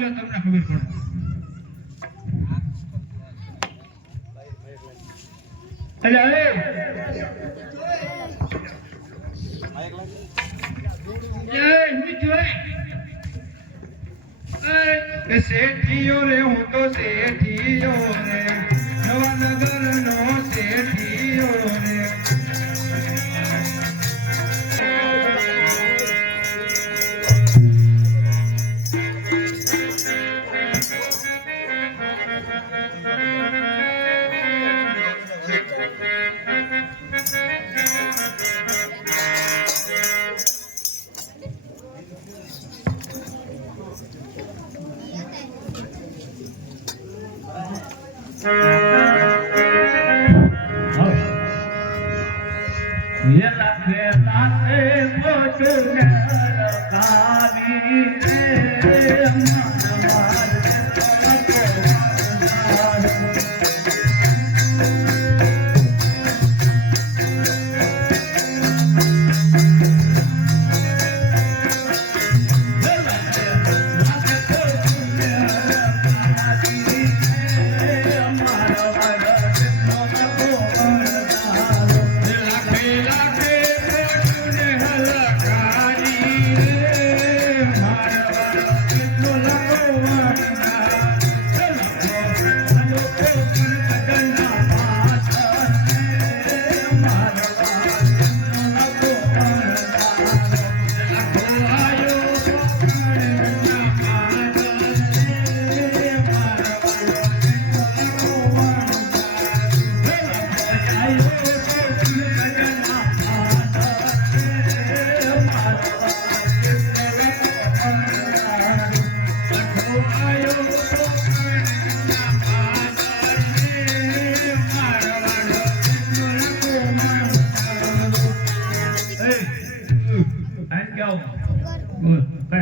હાલો તમને ખબર પડે અરે શેઠીઓ રે હું તો શેઠીઓ રે નવાનગર નો શેઠીઓ રે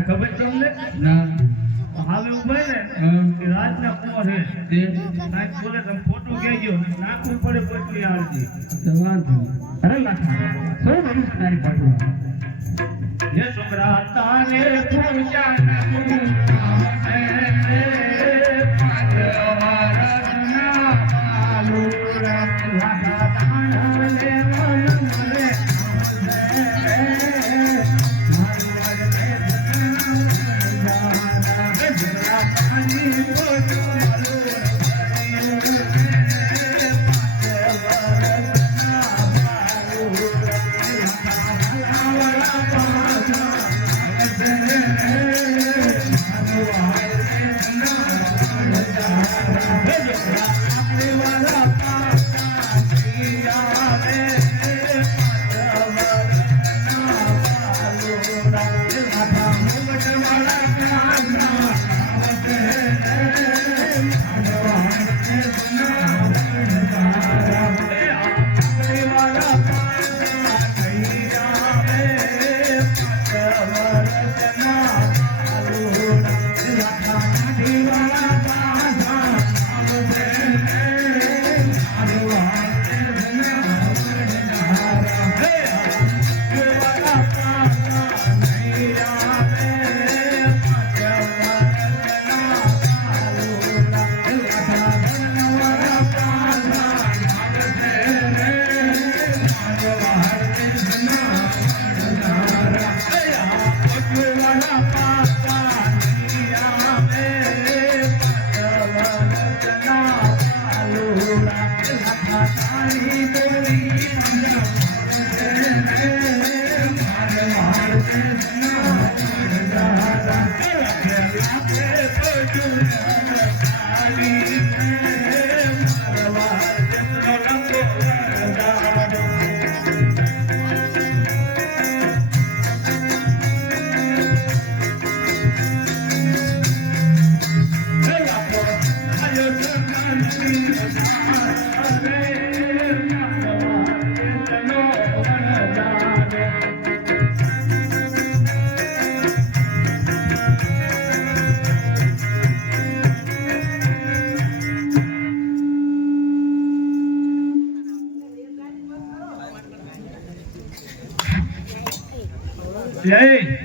ખબર તમને ના હાલે ઉભા ને રાતના કોર હે તે કાઈ બોલે તમે ફોટો કેજો નાખવું પડે પટલી આરતી જવાન અરે લાખા સો બરું તારી પાડો ये सुमरा ताने पूजा नमु हे पादवारना पालू रखा दान ले मन रे Hey!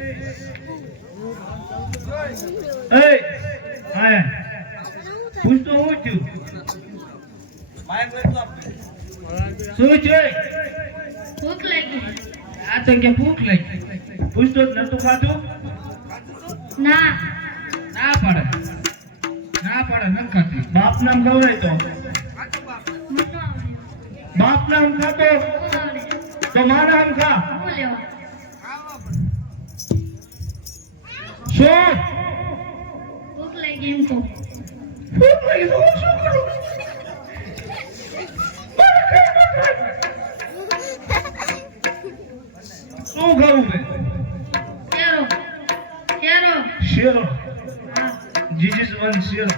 આય પૂછતો હું છું શું છે ભૂખ લાગી. આ તો કે ભૂખ લાગી પૂછતો જ નતું ખાધું ના ના પડે ન ખાતી બાપ નામ ખવડાય તો બાપ નામ ખાતો તો મા નામ ખા શું ભૂખ લાગી એમ કહું. ભૂખ લાગી તો હું શું કરું શું ખાવું મેં શેરો જીજીસ વન શેરો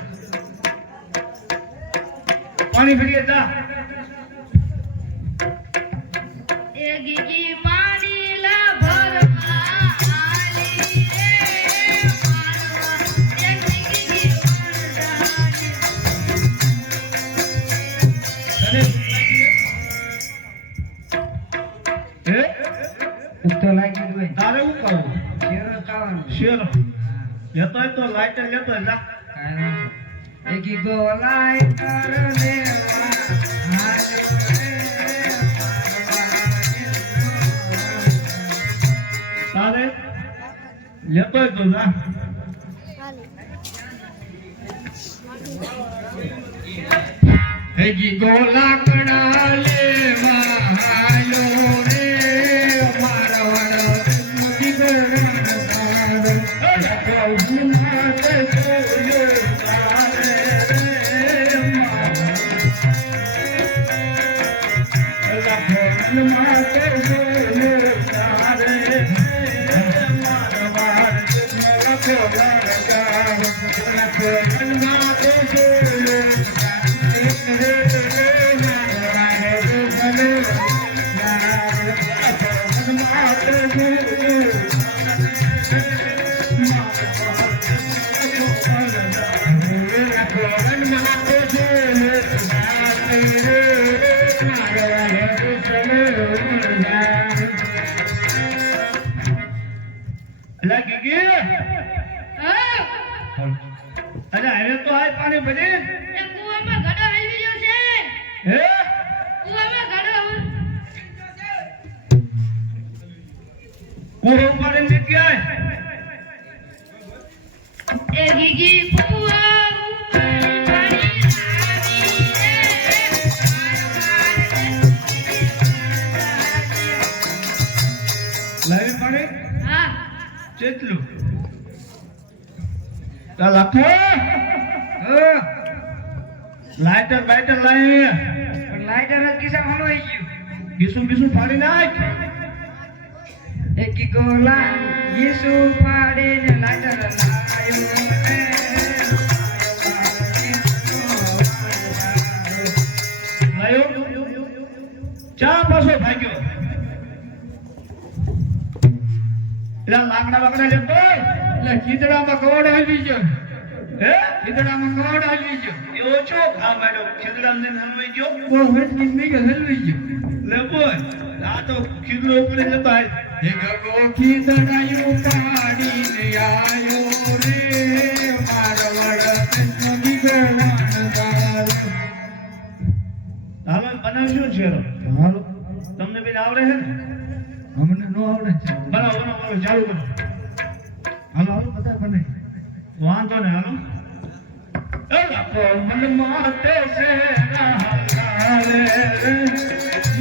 પાણી ભરીએ તા એ ગીગી પાણી લા ભરવા આલી રે મારવા એ ગીગી વરદાની. હે તો લાગી ગયું તારે શું ખાવું શેરો ખાવાનું શેરો લેતો હોય તો લાઈટર લેતો હોય જા એકી ગોલાય કર દેવા હાજો તારે લેતો હોય તો જા એકી ગોલા કડા લેવા હાજો રે મારવાડ મુજી ગોળા પ્રભુ માતે જોયો તારે રે ભગવાન માતે જોયો તારે મારવાડ લખો લગા ભગવાન માતે જોયો અલા ગીગી અરે હવે તો આ પાણી ભરી એ કૂવામાં ઘડો હલવી ગયો છે. હે કૂવામાં ઘડો કુવો પાણી ની ક્યાં એ ગીગી કૂવા ઉપર પાણી આવી રે લાવી પાણી હા કેટલું તા લખો લાઈટર બાઈટર લાવી લાઈટર જ કિસ્સા હલવાઈ ગયું બીસું બીસું ફાડી નાખ એકી ગોલા યીશુ પાડીને લાઈટર લાયો રે લાયો ચા પાછો ભાગ્યો એલા લાકડા બાકડા લેતો એટલે ખીદડામાં કવડ હલવી ગયો હે ખીદડામાં કવડ હલવી ગયો એ ઓછો ખા માંડ્યો ખીદડામ ને હલવાઈ ગયો બહુ હલવી હલવી ગયો લે બોલ આ તો ખીદડો ઉપર જતો આય હે ગગો ખીદડાયું પાડીને આયો રે મારવાડ નબી ગોવાન ગાલો હાલો બનાવશું છે હાલો તમને બેન આવડે છે ને અમને નો આવડે છે બનાવો બનાવો ચાલુ કરો હાલો હાલો બધા બને વાંધો ને હાલો મન માતે સે રહલાલે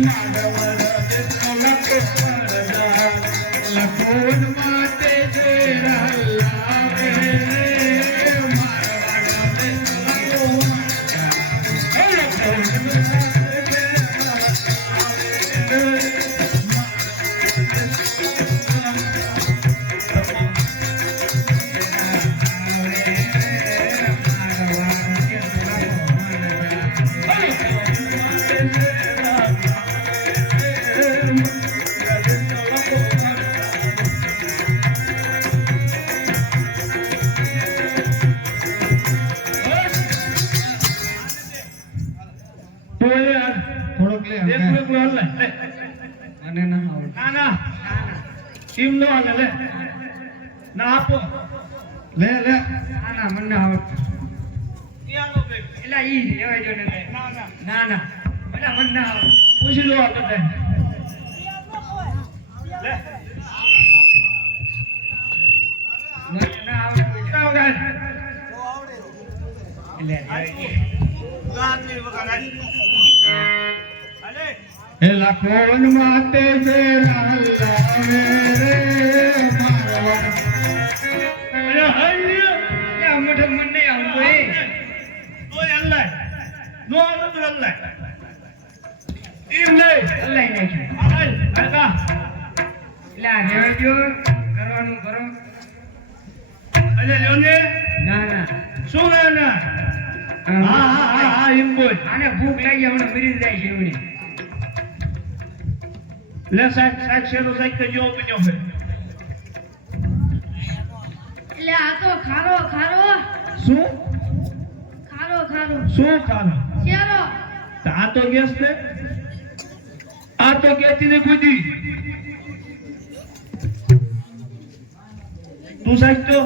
માધવર દેશનો લખો પરદા લખોન માતે સે રહલાલે મારવાડ દેશનો થોડોક લે મને ના આવડે ના ના ટીમ નો હાલે લે ના આપો લે લે ના ના મને ના આવડે એલા ઈ લેવાય જો ને ના ના એલા મન ના આવે પૂછી લો આ બધા મન ના આવે હે લાખોન માતે ફેરા લાવે રે મારવા અરે હૈયા મોઢે મન નહીં આવતું એ તોય અલ્લાહ નો આવે તો અલ્લાહ એમ નહીં અલ્લાહ નાખ્યું હાલ કાકા એટલે આ લેવાય જો કરવાનું કરો અરે લેને ના ના શું હે ના હા એમ બોલ આને ભૂખ લાગી હમણાં મરી જાય છે એવડી લે સાહેબ શેરો સાહેબ કે જો બન્યો છે એટલે આ તો ખારો ખારો શું ખારો ખારો શું ખાનો શેરો આ તો ગેસ ને આ તો કેતી ને કુદી તું સાહેબ તો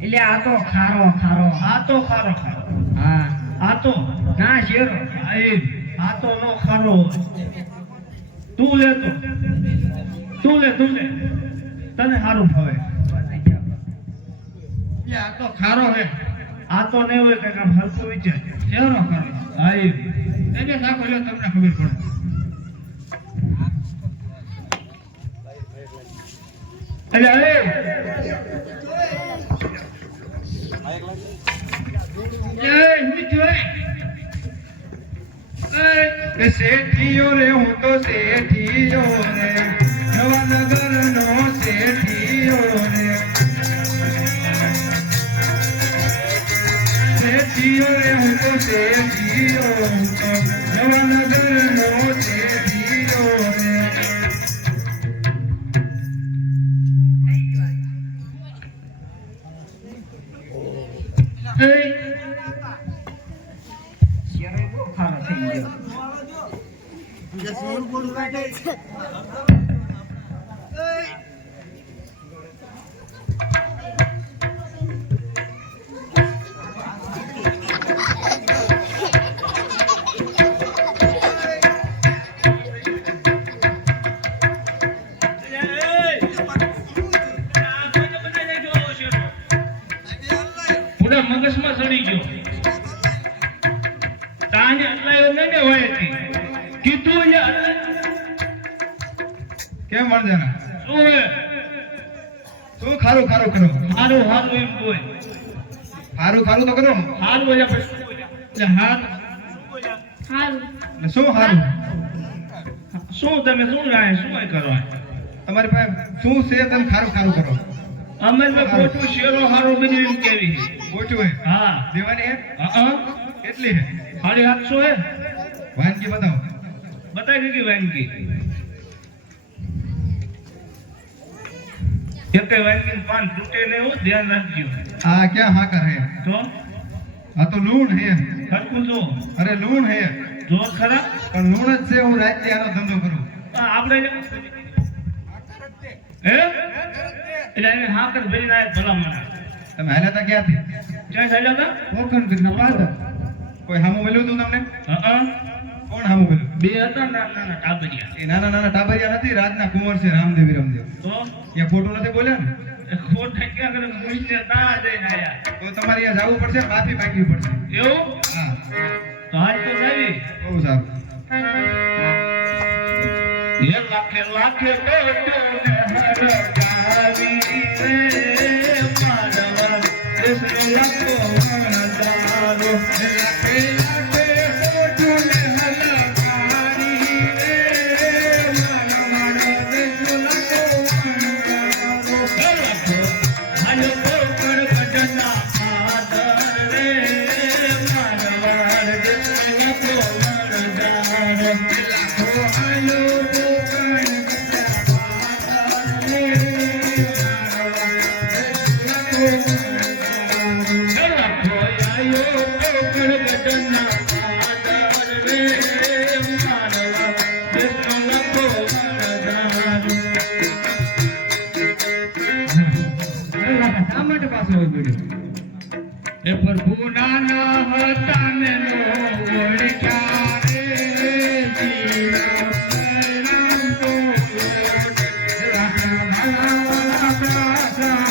એટલે આ તો ખારો ખારો આ તો ખારો ખારો હા આ તો ના શેરો આ તો નો ખારો તું લે તને સારું ભાવે આ તો ખારો હે આ તો નહીં હોય કઈ આમ હલકું વિચાર શેરો ખારો હા એને નાખો લ્યો તમને ખબર પડે અરે શેઠીઓ રે હું તો શેઠીઓ રે નવાનગર નો શેઠીઓ રે શેઠીઓ રે હું તો શેઠીઓ નવાનગર નો શેઠીઓ રે શેરો બહુ ખારો થઈ ગયો પૂરા મગજમાં ચડી ગયો તાને અલ્લાહ ને હોય હતી કીધું યાર કેમ મળ જાના શું હે તું ખારું કરો હારું એમ બોલ હારું તો કરો હારું બોલ્યા પછી એટલે હારું શું હારું શું તમે શું રાય શું કરો તમારી પાસે શું છે તમે ખારું કરો અમે તો ખોટું શેરો હારો બની એમ કેવી ખોટું હે હા દેવાની હે હા કેટલી હે 750 હે વાનગી બતાવી કે વાનગી એક વાનગી પાન તૂટે ને હું ધ્યાન રાખજો આ ક્યાં હાકર હે તો આ તો લૂણ હે હરકું જો અરે લૂણ હે જો ખરા પણ લૂણ જ છે હું રાત આનો ધંધો કરું આપણે હે એટલે એને હાકર ભરી ના ભલામણ તમે હાલ્યા તા ક્યાંથી ક્યાં હાલ્યા તા ઓખન કીધના પાડા કોઈ હામું મળ્યું તું તમને કોણ હામું મળ્યું બે હતા નાના ટાબરિયા એ નાના ટાબરિયા નથી રાજના કુંવર છે રામદેવ તો એ ખોટું નથી બોલ્યા ને ખોટ ક્યાં કરે મુઈને તા જઈને આયા તો તમારે અહીંયા જવું પડશે માફી માંગવી પડશે એવું હા તો હાલ તો સારી બહુ સારું એ લાખે કોટો ને હરગાવી રે માનવા કૃષ્ણ લખો વણદારો લાખે કોટો ને હરગાવી રે માનવા કૃષ્ણ લખો વણદારો લખો હાલો કોકણ કડના આદર રે માનવા કૃષ્ણ લખો વણદારો લખો હાલો એ પ્રભુ નાના હતા ને નો ઓળખ્યા રે શ્રી રામ બોલો રાજા ભલા પ્રાસનાયા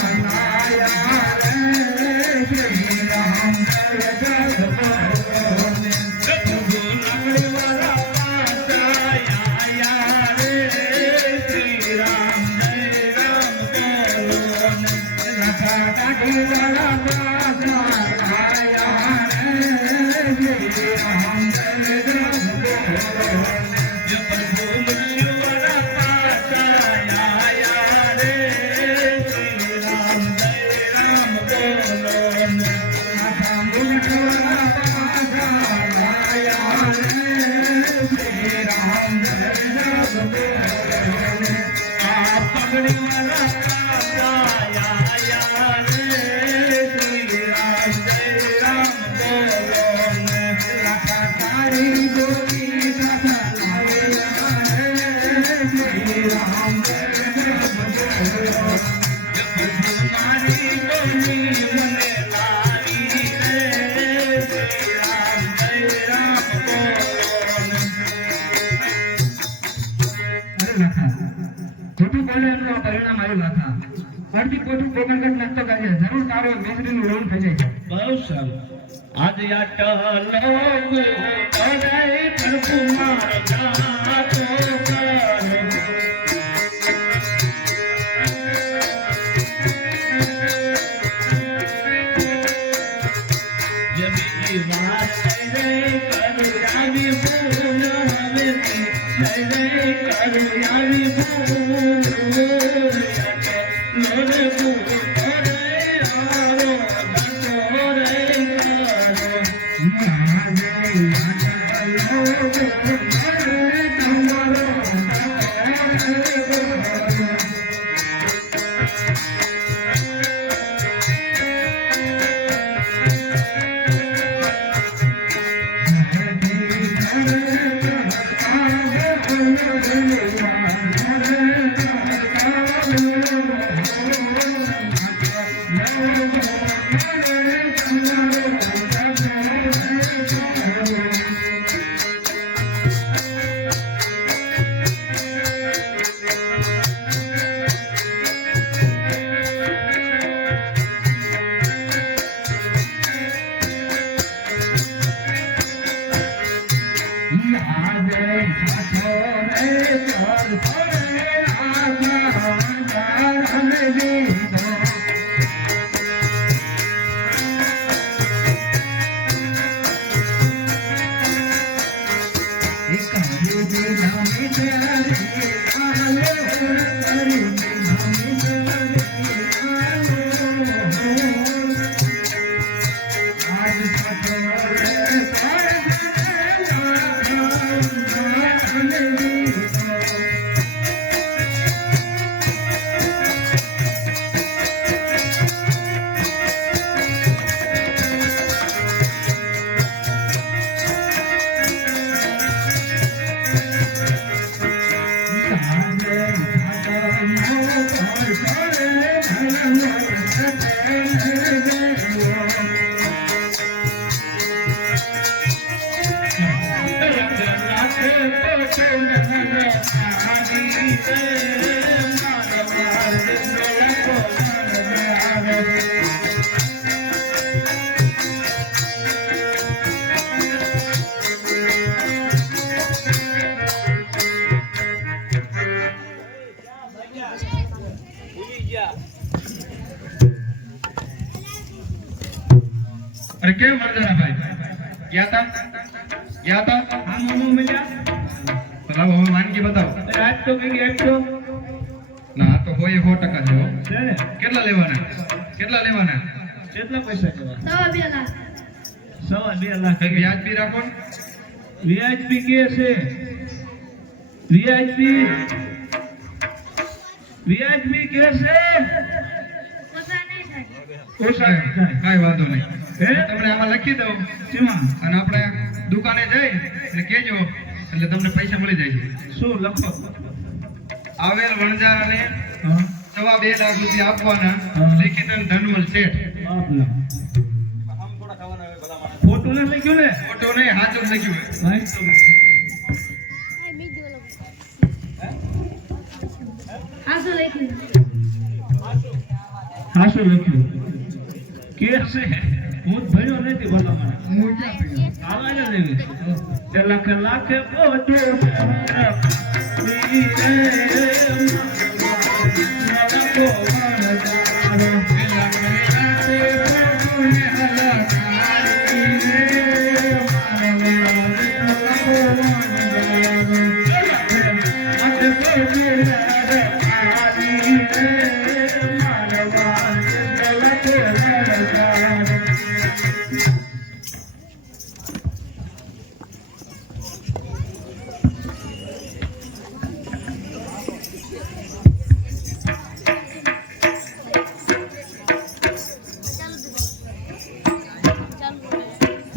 રે શ્રી રામ જય જય બોલો પ્રભુ નાગરી વાળા પ્રાસનાયા રે શ્રી રામ જય રામ બોલો રાજા કાઢી વાળા ખોટું બોલે એનું પરિણામ આવ્યું લાખા પરથી ખોટું બોગણગઢ નાખતો કાઢે જરૂર તારો મેસરીનું લોન થઈ જાય બહુ સારું આજ યાટલો કરે પ્રભુ મારા તો જબી વાત રે કરુણાવી ભૂલ હવે રે કરુણાવી ભૂલ લોરે ભૂલ કરે આરો દટો રે अरे क्या मर जाना भाई क्या था हाँ मोमो मिला बताओ हमें मान के बताओ आज तो कहीं आज तो ना तो हो ये 100% છે ને કેટલા લેવાના કેટલા પૈસા લેવાના 2 લાખ વ્યાજ બી રાખો વ્યાજ બી કે છે વ્યાજ બી કે છે ઓછા કાઈ વાંધો નહીં તમને આમાં લખી દઉં જેમાં અને આપણે દુકાને જઈ એટલે કેજો એટલે તમને પૈસા મળી જાય શું લખો આવેલ વણજારાને 2.5 લાખ રૂપિયા આપવાના લેખિત ધનવલ શેઠ ખોટું ન લખ્યું ને ખોટો નહીં સાચું જ લખ્યું હોય. વાંચતો હાસુ લખ્યું હાશું લખ્યું કે છે હું ભણ્યો નથી બોલો મને હું ક્યાં પીડ્યો? આવા જ નહીં તે લાખે લાખે પોટો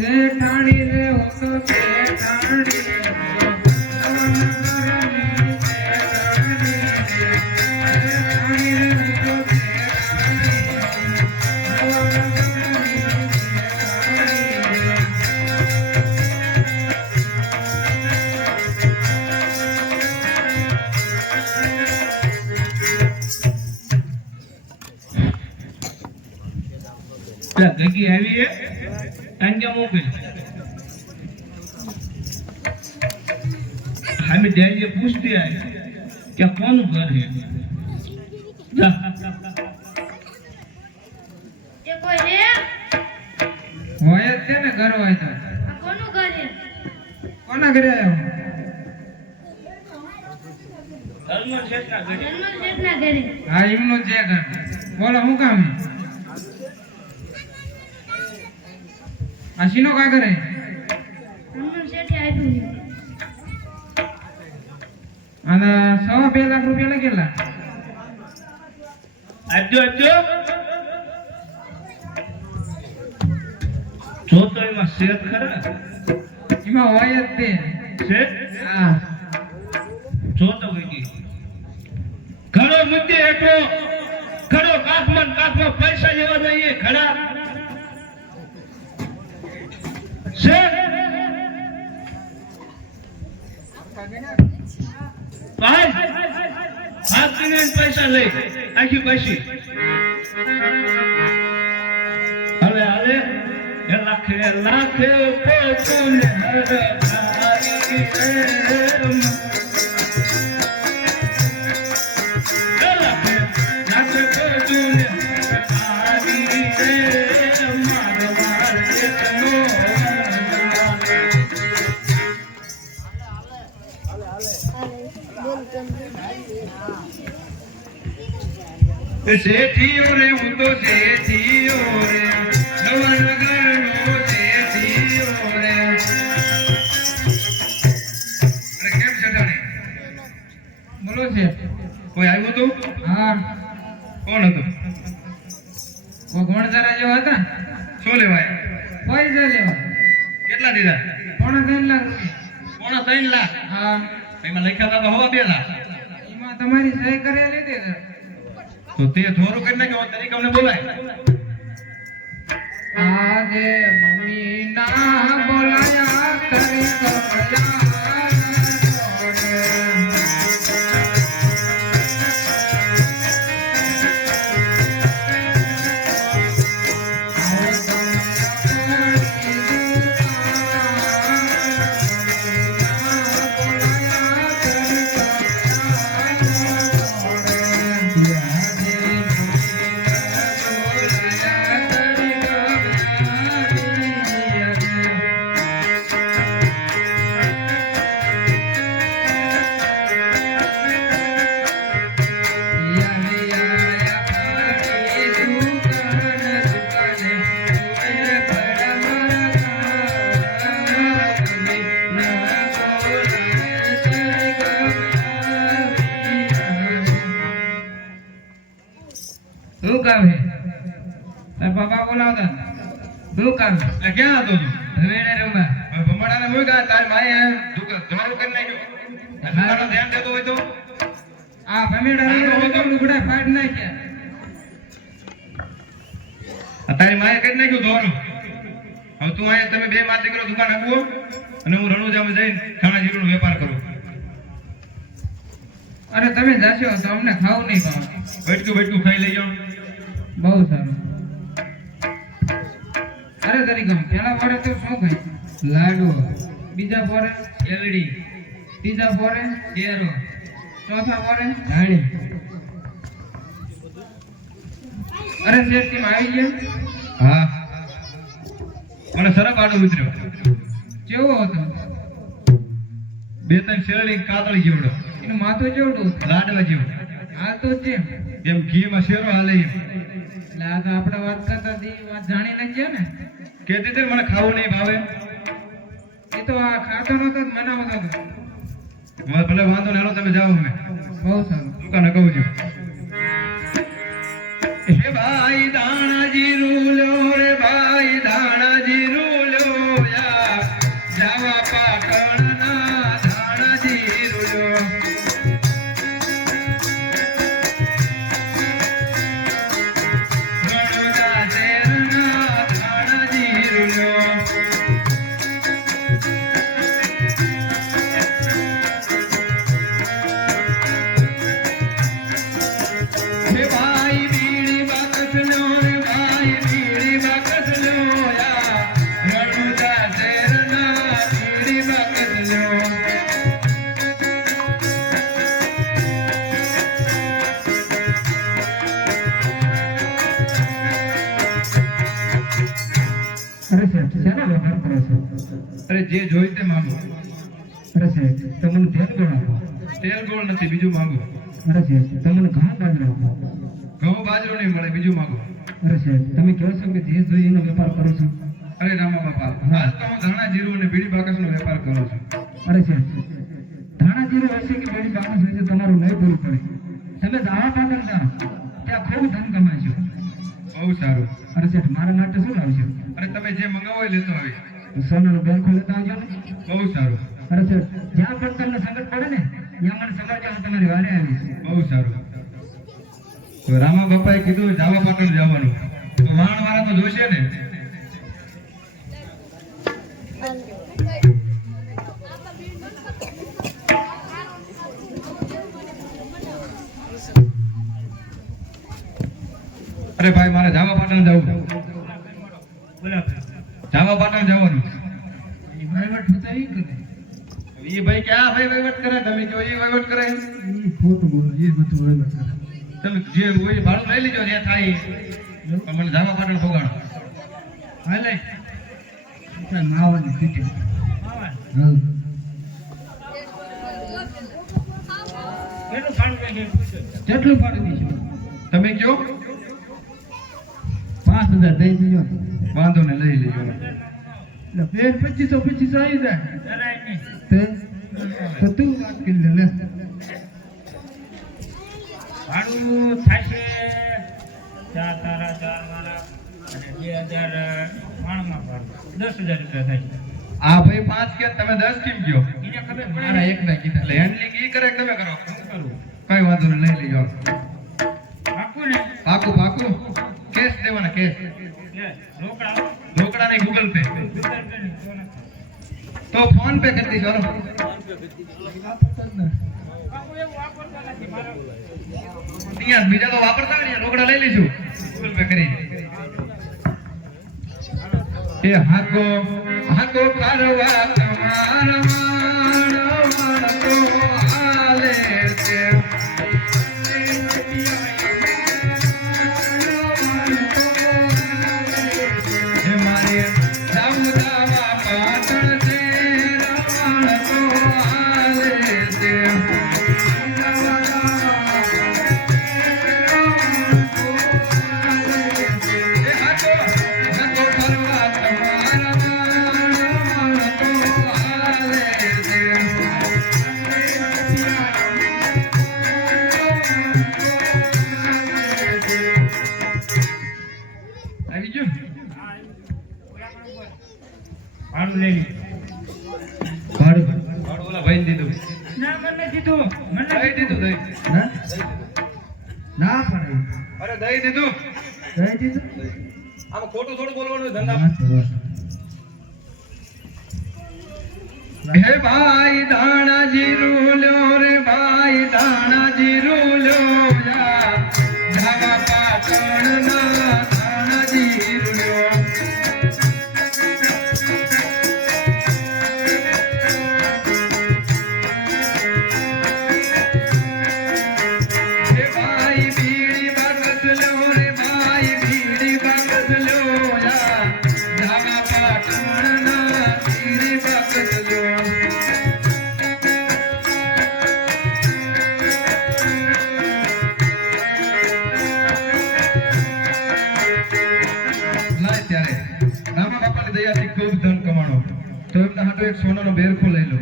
શેઠાણી રે હું તો શેઠાણી રે ગગી આવી હે अंजा मोकल हमें डैडी पूछते आए क्या कौन घर है जा એ કોઈ હે હોય જ છે ને ઘર હોય તો આ કોનું ઘર હે કોના ઘરે આવ્યો હરમન શેઠના ઘરે હનુમાન શેઠના ઘરે હા એમનું જ છે ઘર બોલો હું કામ આ શીનો કાગર હે હનુમાન શેઠે આપ્યું છે અને 2.5 લાખ રૂપિયા લખેલા આજો આજો જો તો એમાં શેઠ ખરા એમાં હોય જ તે શેઠ હા જો તો ગઈ ઘણો મુદ્દે હેઠો ઘણો કાચમાં પૈસા જેવા જોઈએ ખરા શેઠ ભાઈ હાથ કરીને પૈસા લઈ આખી પૈસી હવે હાલે લાખે લાખે પોતુને હરખારી લાખે લાખે પોતુને હરખારી મારવાર જેતનો શેઠીઓ રે હું તો શેઠીઓ રે નવનગરનો શેઠીઓ રે અરે કેમ છટાણી બોલો છે કોઈ આવ્યું હતું? હા કોણ હતું? ઓ ગોણધારા જેવા હતા શું લેવાય? પૈસા લેવા કેટલા દીધા? 3.5 લાખ રૂપિયા 3.5 લાખ. હા એમાં લખ્યા હતા તો હવા 2 લાખ. એમાં તમારી સહી કરેલી હતી ને તો તે થોડું કરી નાખ્યો તરીકે અમને બોલાય. આજે મમ્મી ના બોલાયા કરી શું કામ હે તાર બાપા બોલાવતા શું કામ એટલે ક્યાં હતો તું? હવેડે રમવા ભમડાને મૂક્યા તારી માએ ધોરું કરી નાખ્યું. તારું ધ્યાન દેતો હોય તો આ ભમેડા રમવા લુગડા ફાડ નાખ્યા તારી માએ કરી નાખ્યું ધોરું. હવે તું અહીંયા તમે બે માં દીકરો દુકાન આપવો અને હું રણુજામાં જઈને ધાણા જીરુંનો વેપાર કરું. અરે તમે જાશો તો અમને ખાવું નહીં ભાવે. બટકું ખાઈ લઈ જાઓ. બહુ સારું. અરે તારી ગમ પેલા પોરે તો શું ખાય? લાડુ. બીજા પોરે શેરડી. ત્રીજા પોરે કેરો. ચોથા પોરે ધાણી. અરે શેઠ કેમ આવી ગયા? હા મને સરપ આડો ઉતર્યો. કેવો હતો? બે ત્રણ શેરડી કાતળી જેવડો. એનું માથું જેવડું લાડવા જેવું. હાલ તો છે એમ ઘીમાં શેરો હાલે એમ. એટલે આ તો આપણે વાત કરતા હતી વાત જાણીને જ ગયા ને. કહેતી હતી મને ખાવું નહીં ભાવે. એ તો આ ખાતો નતો જ મનાવતો હતો. ભલે વાંધો નહીં, હાલો તમે જાઓ. અમે બહુ સારું. દુકાને કહું છું. હે ભાઈ દાણાજી રૂલ્યો રે ભાઈ દાણાજી રૂલ્યો યા જાવા પાટણના દાણાજી રૂલ્યો. રણુજા શહેરના દાણાજી રૂલ્યો. હે ભાઈ બીડી બાકસનો રે ભાઈ બીડી બાકસનો યા રણુજા શહેરના બીડી બાકસનો. અરે સાહેબ શેનો વેપાર કરો છો? અરે જે જોઈ તે માંગો. અરે સાહેબ તમને તેલ ગોળ આપો. તેલ ગોળ નથી, બીજું માંગો. અરે સાહેબ તમને ઘઉં બાજરો આપો. ઘઉં બાજરો નહીં મળે, બીજું માંગો. અરે સાહેબ તમે કહો છો કે જે જોઈએ એનો વેપાર કરો છો? અરે રામા બાપા, હાલ તો હું ધાણા જીરું અને બીડી બાકસનો વેપાર કરું છું. અરે સાહેબ ધાણા જીરું હશે કે બેડી બાકસ હશે તમારું નહીં પૂરું પડે. તમે દાવા પાટણ જાઓ ત્યાં ખૂબ ધન કમાશો. બહુ સારું. અરે સાહેબ મારા માટે શું લાવશો? અરે તમે જે મંગાવો એ લેતો આવી. સોનાનું બેંક લેતા આવજો ને. બહુ સારું. અરે સાહેબ જ્યાં પણ તમને સંકટ પડે ને ત્યાં મને સમાજે હું તમારી વારે આવીશ. બહુ સારું. તો રામા બાપાએ કીધું જાવા પાટણ જવાનું, તો વાણ વાળા તો જોશે ને. અરે ભાઈ મારે જાવા પાટણ જવું. જાવા પાટણ જવાનું. એ વહીવટ થતા ઈ કરે. એ ભાઈ ક્યાં ભાઈ વહીવટ કરે? તમે જો એ વહીવટ કરે. ઈ ખોટું બોલે એ બધું વહીવટ કરે. તમે જે હોય એ ભાડું લઈ લેજો, જ્યાં થાય એ. પણ મને જાવા પાટણ ભોગાડો. હાલે એટલે માવાની પીટી. હા કેટલું ભાડું દઈશું? તમે કયો 5000 દઈ દીજો. વાંધો ને લઈ લેજો. એટલે ફેર 2500 આવી જાય તો તું વાત કરી લે. ભાડું થશે 4 તારા 4 મારા અને 2000 માણમાં ભાડું 10000 રૂપિયા થાય. આ ભાઈ 5 કે તમે 10 કેમ કયો? એને ખબર મારા એક ના કીધા. એટલે હેન્ડલિંગ ઈ કરે કે તમે કરો? કઈ વાંધો ને લઈ લેજો. પાકું ને પાકું પાકું. કેશ દેવાના, કેશ. રોકડા રોકડા નહીં, ગૂગલ પે. તો ફોન પે કરી દેજો. હાલો. અહીંયા બીજા તો વાપરતા હોય ને, રોકડા લઈ લઈશું ગૂગલ પે કરી. એ હાકો હાકો કરવા તમારા માણસો હાલે છે. હે મારે જામદાવા પાટણ છે માણસો હાલે છે. ભાડું લઈ લીધું. ભાડું ઓલા ભાઈને દીધું. ના મને કીધું મને દઈ દીધું, દઈ. હા? ના પડે. અરે દઈ દીધું. દઈ દીધું. આમાં ખોટું થોડું બોલવાનું ધંધા. હા, તો હે ભાઈ દાણાજી રૂલ્યો રે ભાઈ દાણાજી રૂલ્યો યા ધાવા પાટણના દાણાજી રૂલ્યો હે ભાઈ બીડી બાગત લ્યો રે ભાઈ બીડી બાગત લ્યો યા ધાવા પાટણના બીડી બાગત લ્યો લાય ત્યારે રામા બાપાની દયાથી ખૂબ ધન કમાણો તો એમના હાટો એક સોનાનો બેરખો લઈ લો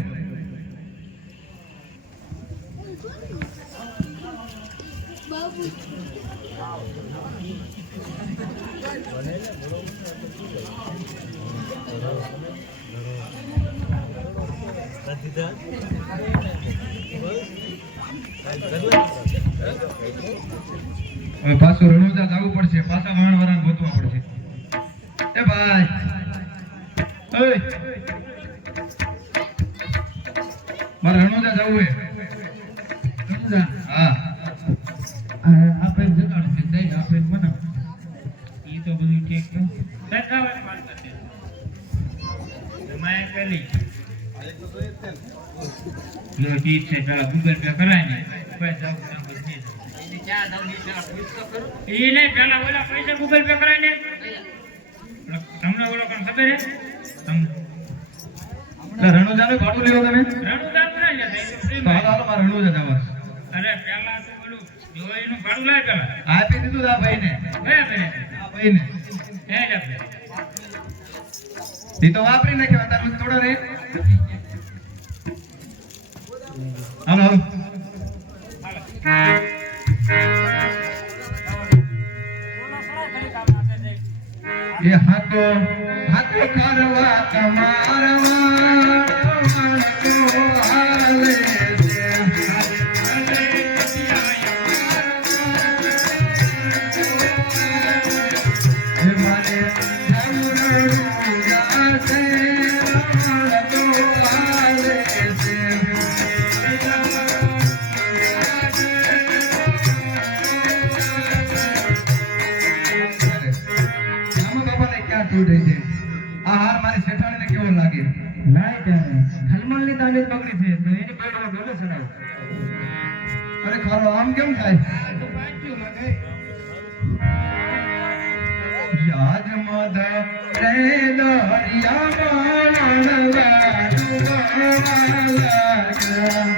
હવે પાછું રણુજા જવું પડશે પાછા વાણવાળાને ગોતવા પડશે એ ભાઈ ઓય મારે રણુજા જવું હે રણુજા હા આપણે જગાડ છે દઈ આપણે બનાવ ઈ તો બધું ઠીક છે સરકારે વાત કરશે માય પેલી લો ઠીક છે ચાલો ગૂગલ પે કરાય ને પૈસા જાવ બધી ઈ ને પેલા ઓલા પૈસા ગૂગલ પે કરાય ને તમને ઓલો કોણ ખબર હે તમને રણુજાનું ભાડું લેવો તમે રણુજા ના લે ફ્રી તો હાલો મારે રણુજા જવા અરે પેલા તો બોલું જોઈનું ભાડું લાય પેલા આપી દીધું આ ભાઈને કયા ભાઈ આ ભાઈને હે લે ઈ તો વાપરી નાખ્યો તારું થોડા રે હાલો હાલો એ હાકો હાકો કરવા તમારવા તો હાલે છે હે મારે જામુરણું જાશે તો હાલે છે તૂટે છે આ હાર મારી શેઠાણીને કેવો લાગે લાય ત્યારે હલમલની તાબીજ પકડી છે તો એની પેટમાં ગોલો ચડાવ અરે ખારો આમ કેમ થાય યાદ મદ રે દરિયામાં મણવા ડૂબવા લાગ્યા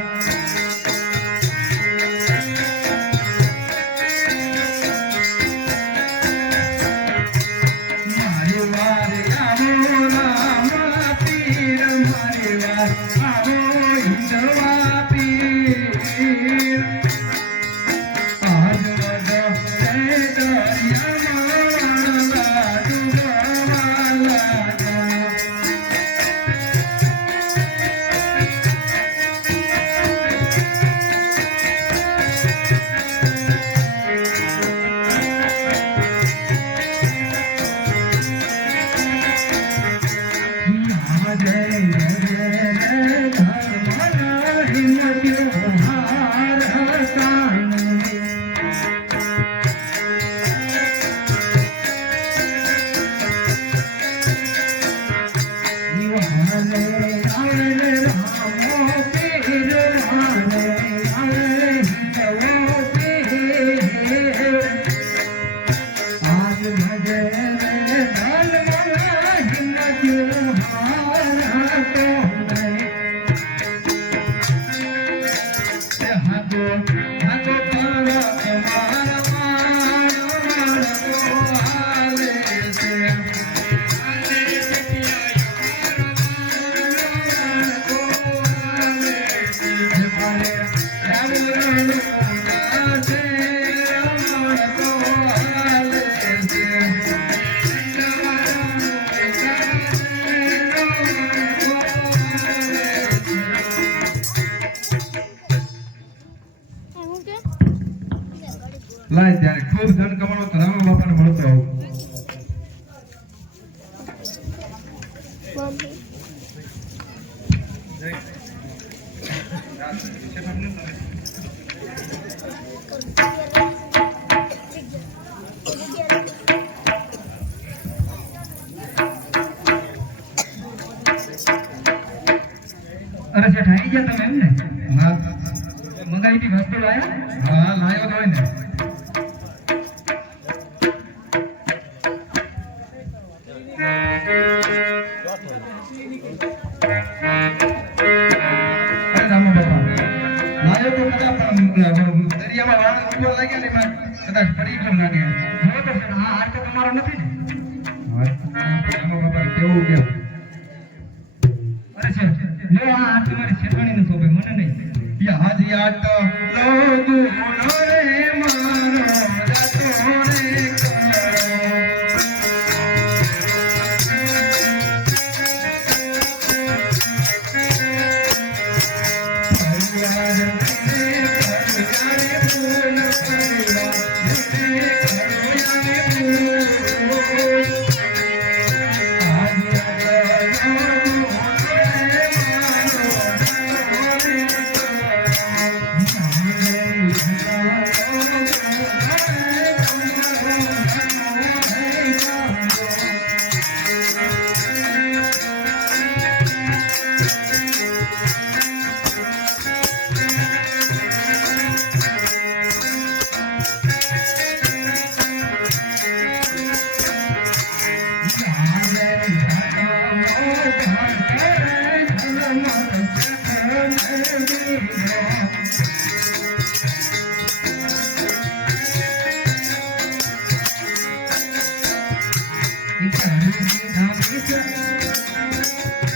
લાય ત્યારે ખૂબ ધન કમાણો તો રામા બાપાને મળતો આવું અરે શેઠ આવી ગયા તમે એમ ને હા મંગાવી હતી વસ્તુ લાયા હા લાયો તો હોય ને અરે રામા બાપા લાયો તો કદાચ પણ દરિયામાં વાળા ઉડવા લાગ્યા ને એમાં કદાચ પડી ગયો લાગે જો તો શેઠ હા હાર તો તમારો નથી ને રામા બાપા કેવું કેવું અરે શેઠ લો આ હાર તમારી શેઠાણીને શોભે મને નહીં હાજી આટ લો દૂનો રે મારો જતો રે Thank you.